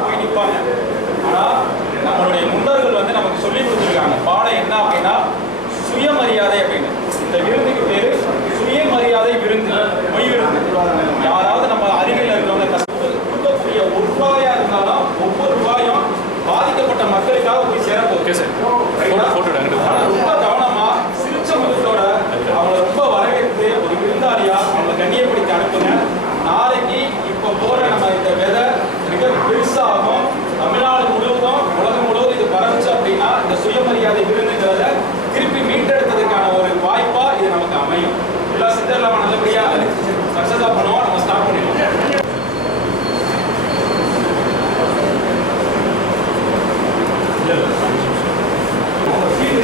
போய் நிற்பாங்க. ஆனால் நம்மளுடைய முன்னோர்கள் வந்து நமக்கு சொல்லி கொடுத்துருக்காங்க பாடம் என்ன அப்படின்னா சுயமரியாதை அப்படின்னு. இந்த விருந்துக்கு பேரு சுயமரியாதை விருந்து, மொய் விருந்து. யாராவது நம்ம அருகில் இருக்கிறவங்க கொடுக்கக்கூடிய ஒரு ரூபாயா இருந்தாலும் ஒவ்வொரு ரூபாயும் பாதிக்கப்பட்ட மக்களுக்காக போய் சேரப்போகுது. ரொம்ப கவனமா சிரிச்ச முகத்தோட அவங்களை ரொம்ப வரவேற்று ஒரு விருந்தாளியா அவங்களை கண்ணியப்படுத்தி அனுப்புங்க. நாளைக்கு இப்போ போற நம்ம இந்த விதை மிக பெருசாகும். தமிழ்நாடு முழுவதும் உலகம் முழுவதும் இது பரவுச்சு அப்படின்னா இந்த சுயமரியாதை விருதுங்கிறத திருப்பி மீட்டெடுத்ததுக்கான ஒரு வாய்ப்பா இது நமக்கு அமையும். எல்லா சித்தர்லாம் நல்லபடியா சக்சஸா பண்ணுவோம். நம்ம ஸ்டார்ட் பண்ணிடுவோம். ஃபீல்டு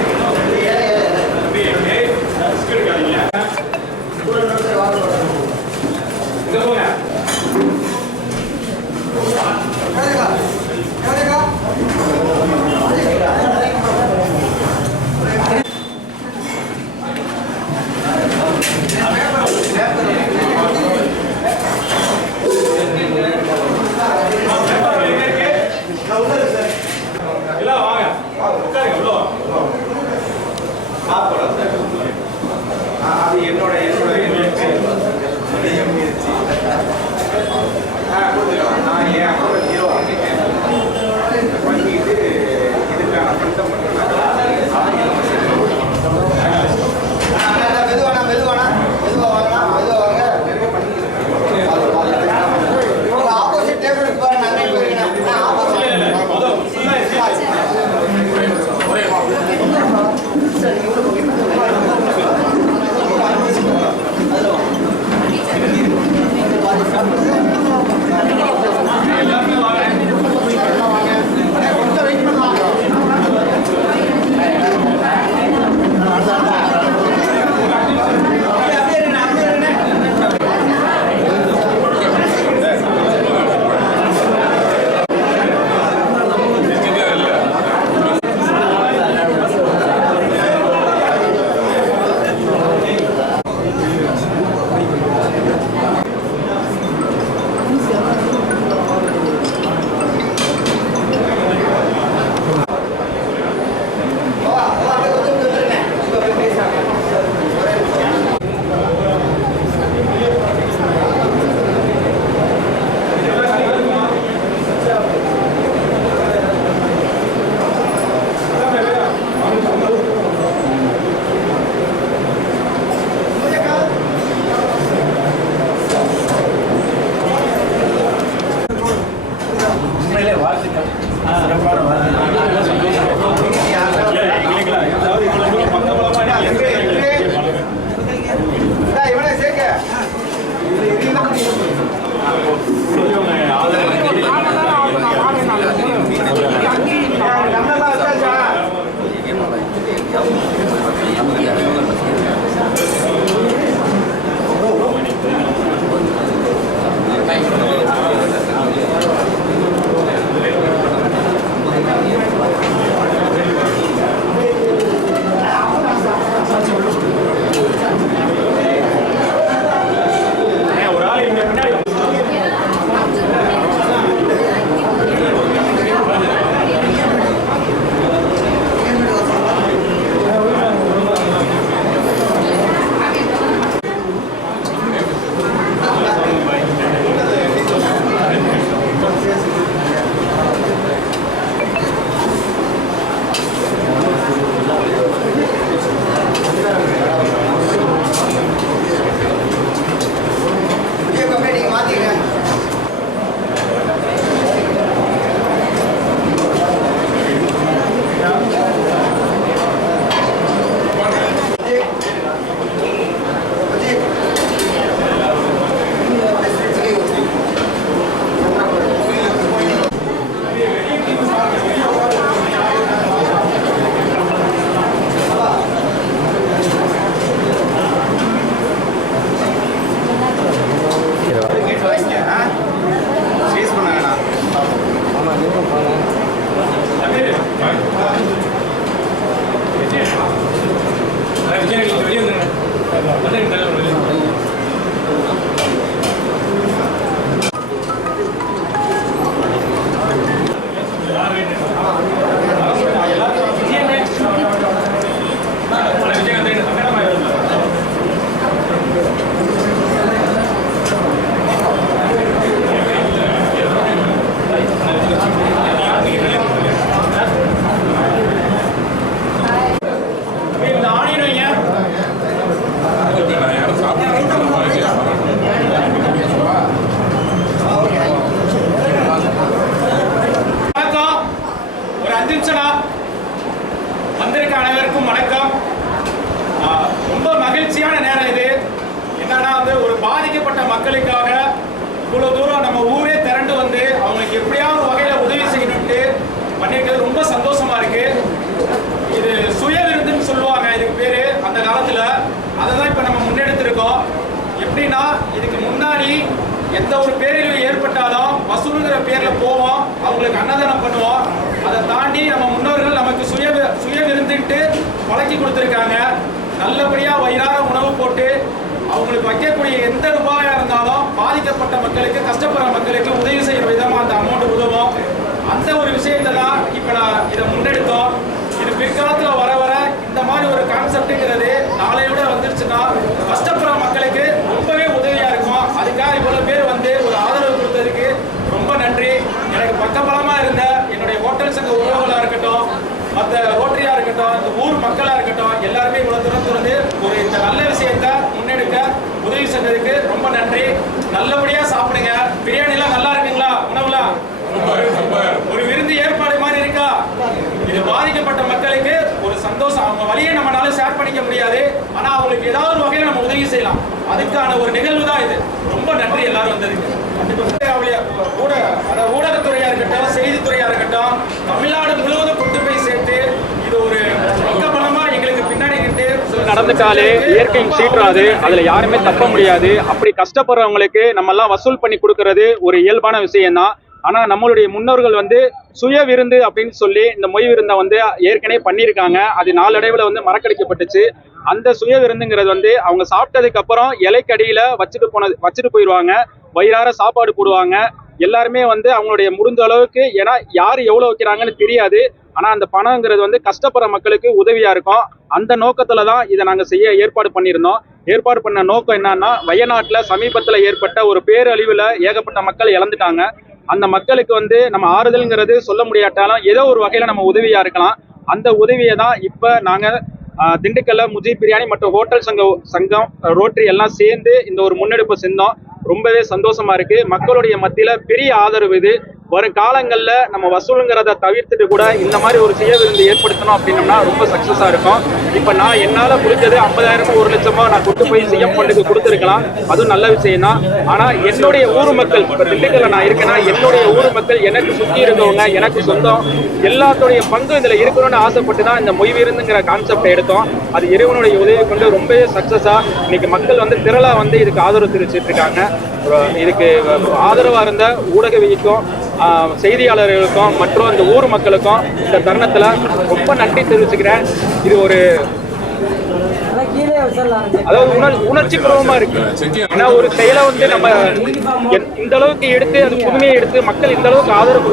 அனைவருக்கும் வணக்கம். ரொம்ப மகிழ்ச்சியான நேரம் இது. என்னன்னா வந்து ஒரு பாதிக்கப்பட்ட மக்களுக்காக இவ்வளோ தூரம் நம்ம ஊரே திரண்டு வந்து அவங்களுக்கு எப்படியாவது வகையில் உதவி செய்யணும்ட்டு பண்ணிட்டு ரொம்ப சந்தோஷமா இருக்கு. இது சுய விருந்துன்னு சொல்லுவாங்க இதுக்கு பேரு அந்த காலத்துல. அதை தான் இப்போ நம்ம முன்னெடுத்திருக்கோம். எப்படின்னா இதுக்கு முன்னாடி எந்த ஒரு பேரில் ஏற்பட்டாலும் வசூலுங்கிற பேர்ல போவோம், அவங்களுக்கு அன்னதானம் பண்ணுவோம். அதை தாண்டி நம்ம முன்னோர்கள் நமக்கு சுய விருந்துட்டு பழக்கி கொடுத்துருக்காங்க. நல்லபடியா வயிறார உணவு போட்டு அவங்களுக்கு வைக்கக்கூடிய எந்த ரூபாயா இருந்தாலும் பாதிக்கப்பட்ட மக்களுக்கு, கஷ்டப்படுற மக்களுக்கு உதவி செய்யற விதமா அந்த அமௌண்ட் உதவும். அந்த ஒரு விஷயத்தை தான் இப்ப நான் இதை முன்னெடுத்தோம். இது பிற்காலத்துல வர வர இந்த மாதிரி ஒரு கான்செப்ட்ங்கிறது நாளையோட வந்துருச்சுன்னா கஷ்டப்படுற மக்களுக்கு ரொம்பவே உதவியா இருக்கும். அதுக்காக இவ்வளவு பேர் வந்து ஒரு ஆதரவு கொடுத்ததுக்கு ரொம்ப நன்றி. எனக்கு பக்கபலமா இருந்த என்னுடைய ஹோட்டல் சங்க உறவுகளா இருக்கட்டும், மற்ற ரோட்டரியா இருக்கட்டும், இந்த ஊர் மக்களா இருக்கட்டும், எல்லாருமே இவ்வளவு தூரம் வந்து ஒரு இந்த நல்ல விஷயத்த முன்னெடுக்க உதவி செஞ்சதுக்கு ரொம்ப நன்றி. நல்லபடியா சாப்பிடுங்க. பிரியாணிலாம் நல்லா இருக்குங்களா? உணவுலாம் ஒரு விருந்து ஏற்பாடு மாதிரி இருக்கா? இது பாதிக்கப்பட்ட மக்களுக்கு ஒரு சந்தோஷம். அவங்க வழியை நம்மளால ஷேர் பண்ணிக்க முடியாது, ஆனா அவங்களுக்கு ஏதாவது ஒரு வகையில் நம்ம உதவி செய்யலாம். அதுக்கான ஒரு நிகழ்வு தான் இது. ரொம்ப நன்றி எல்லாரும் வந்ததுக்கு. ஊடகத்துறையா இருக்கட்டும், செய்தித்துறையா இருக்கட்டும், தமிழ்நாடு முழுவதும் கொண்டு போய் சேர்த்து இது ஒரு பக்கபலமா எங்களுக்கு பின்னாடி நின்று நடந்துட்டாலே இயற்கை சீற்றாது, அதுல யாருமே தப்ப முடியாது. அப்படி கஷ்டப்படுறவங்களுக்கு நம்ம எல்லாம் வசூல் பண்ணி கொடுக்கறது ஒரு இயல்பான விஷயம் தான். ஆனா நம்மளுடைய முன்னோர்கள் வந்து சுய விருந்து அப்படின்னு சொல்லி இந்த மொய் விருந்தை வந்து ஏற்கனவே பண்ணியிருக்காங்க. அது நாளடைவில் வந்து மறக்கடிக்கப்பட்டுச்சு. அந்த சுய விருந்துங்கிறது வந்து அவங்க சாப்பிட்டதுக்கு அப்புறம் இலைக்கடியில வச்சுட்டு போயிடுவாங்க. வயிறார சாப்பாடு போடுவாங்க. எல்லாருமே வந்து அவங்களுடைய முடிஞ்ச அளவுக்கு, ஏன்னா யாரு எவ்வளவு வைக்கிறாங்கன்னு தெரியாது, ஆனா அந்த பணங்கிறது வந்து கஷ்டப்படுற மக்களுக்கு உதவியா இருக்கும். அந்த நோக்கத்துலதான் இதை நாங்க செய்ய ஏற்பாடு பண்ணியிருந்தோம். ஏற்பாடு பண்ண நோக்கம் என்னன்னா, வயநாட்டுல சமீபத்துல ஏற்பட்ட ஒரு பேரழிவுல ஏகப்பட்ட மக்கள் இழந்துட்டாங்க. அந்த மக்களுக்கு வந்து நம்ம ஆறுதல்ங்கிறது சொல்ல முடியாட்டாலும் ஏதோ ஒரு வகையில நம்ம உதவியா இருக்கலாம். அந்த உதவியை தான் இப்ப நாங்க திண்டுக்கல்ல முஜீப் பிரியாணி மற்றும் ஹோட்டல் சங்கம் ரோட்டரி எல்லாம் சேர்ந்து இந்த ஒரு முன்னெடுப்பு செஞ்சோம். ரொம்பவே சந்தோஷமா இருக்கு. மக்களுடைய மத்தியில பெரிய ஆதரவு இது. வரும் காலங்கள்ல நம்ம வசூலுங்கிறத தவிர்த்துட்டு கூட இந்த மாதிரி ஒரு சுய விருந்து ஏற்படுத்தணும் அப்படின்னோம்னா ரொம்ப சக்சஸா இருக்கும். இப்ப நான் என்னால முடிஞ்சது 50,000 1 லட்சமா நான் கொண்டு போய் சிஎம் ஃபண்டுக்கு கொடுத்துருக்கலாம். அதுவும் நல்ல விஷயம் தான். ஆனா என்னுடைய ஊர் மக்கள், இப்ப திண்டுக்கல்ல நான் இருக்கேன்னா என்னுடைய ஊர் மக்கள், எனக்கு சுத்தி இருக்கவங்க, எனக்கு சொந்தம், எல்லாத்துடைய பங்கு இதுல இருக்கணும்னு ஆசைப்பட்டு தான் இந்த மொய் விருந்துங்கிற கான்செப்டை எடுத்தோம். அது இறைவனுடைய உதவி கொண்டு ரொம்பவே சக்சஸா இன்னைக்கு மக்கள் வந்து திரளா வந்து இதுக்கு ஆதரவு தெரிவிச்சிட்டு இருக்காங்க. இதுக்கு ஆதரவா இருந்த ஊடகவியக்கும், செய்தியாளர்களுக்கும் மற்றும் இந்த ஊர் மக்களுக்கும் இந்த தருணத்துல ரொம்ப நன்றி தெரிவிச்சுக்கிறேன். இது ஒரு அதாவது உணர்ச்சி பூர்வமா இருக்கு. ஏன்னா ஒரு செயலை வந்து நம்ம இந்த அளவுக்கு எடுத்து அது புதுமையை எடுத்து மக்கள் இந்த அளவுக்கு ஆதரவு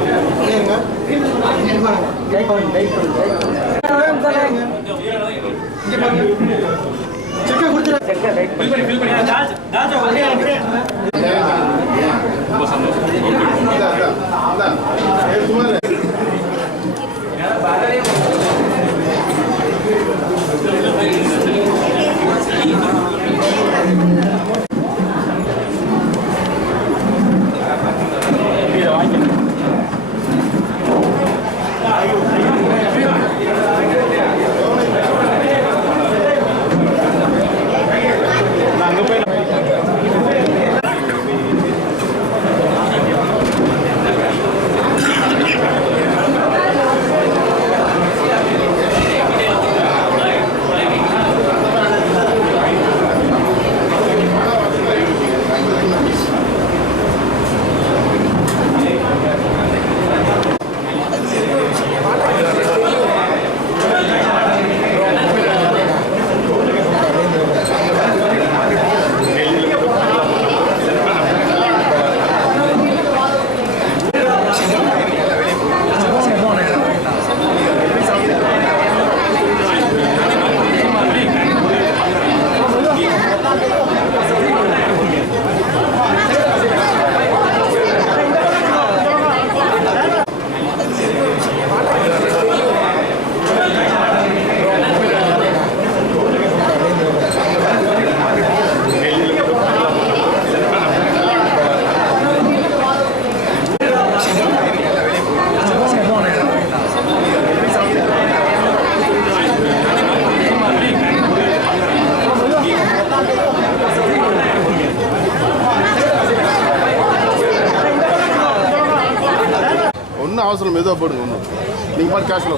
மெதுவாக போடுங்க ஒன்றும் நீங்கள் பாட்டு கேஷில்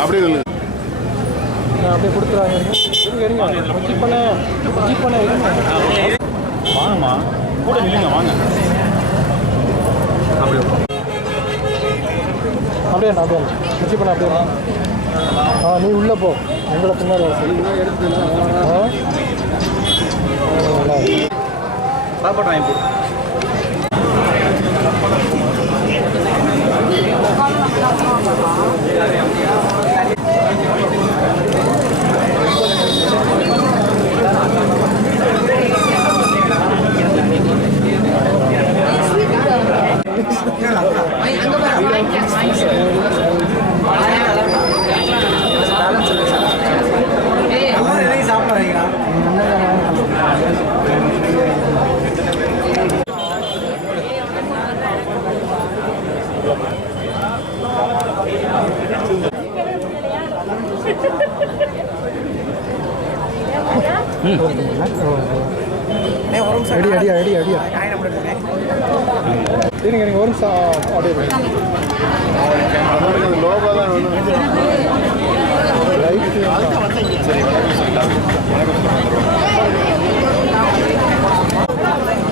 அப்படியே இல்லை அப்படியே கொடுத்துறாங்க. வாங்கம்மா கூட நில்லுங்க வாங்க. அப்படியே அப்படியே முச்சி பண்ண அப்படியே. நீ உள்ளே போ, உங்களை பின்னாடி சாப்பாடு வாங்கி போடு. அடியா சரிங்க நீங்கள் ஒரு அப்படியே லோகோ தான்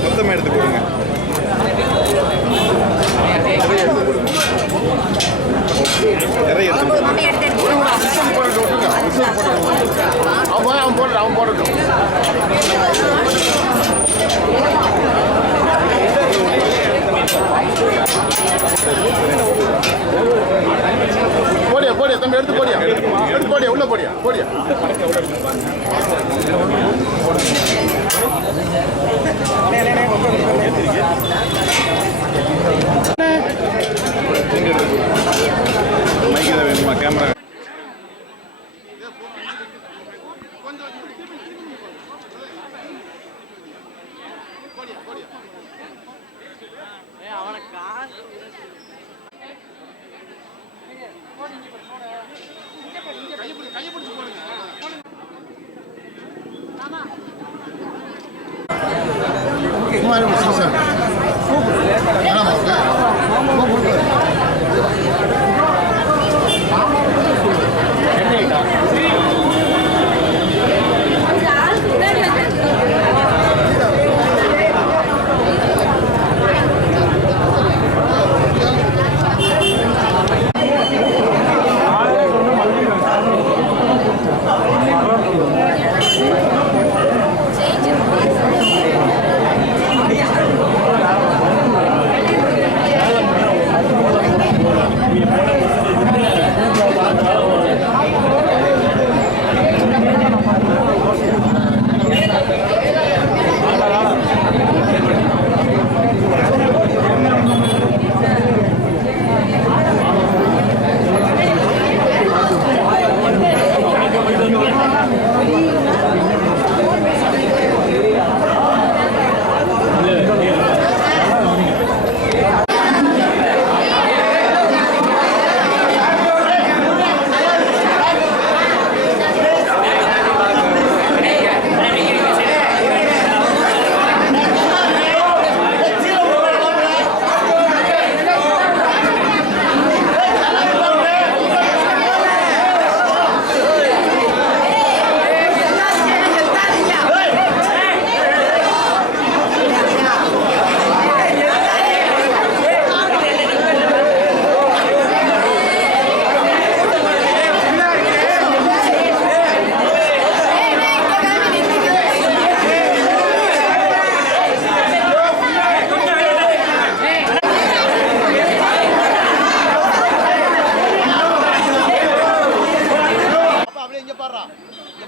மொத்தமாக எடுத்து கொடுங்க. நிறைய அவன் போடட்டும். போடியா தம்பி எடுத்து போடியா உள்ள போடியா மைக்கு வேணுமா கேமரா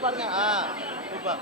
பாருங்க. சூப்பர்.